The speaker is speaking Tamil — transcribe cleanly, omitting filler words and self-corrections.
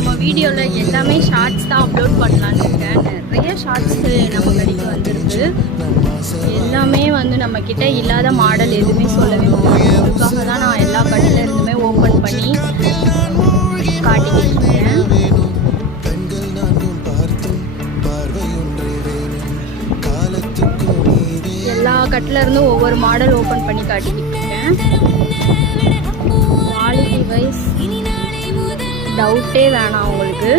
நம்ம வீடியோவில் எல்லாமே ஷார்ட்ஸ் தான் அப்லோட் பண்ணலான்னு இருக்கேன். நிறைய ஷார்ட்ஸு நம்ம கடைக்கு வந்துருக்கு. எல்லாமே வந்து நம்மக்கிட்ட இல்லாத மாடல் எதுவுமே சொல்லவே முடியாது. அதுக்காக தான் நான் எல்லா கடையில் இருந்துமே ஓப்பன் பண்ணி காட்டிக்கிட்டு இருக்கேன். எல்லா கட்டில் இருந்தும் ஒவ்வொரு மாடல் ஓப்பன் பண்ணி காட்டிக்கிட்டு இருக்கேன். குவாலிட்டி வைஸ் டவுட்டே வேணாம் உங்களுக்கு.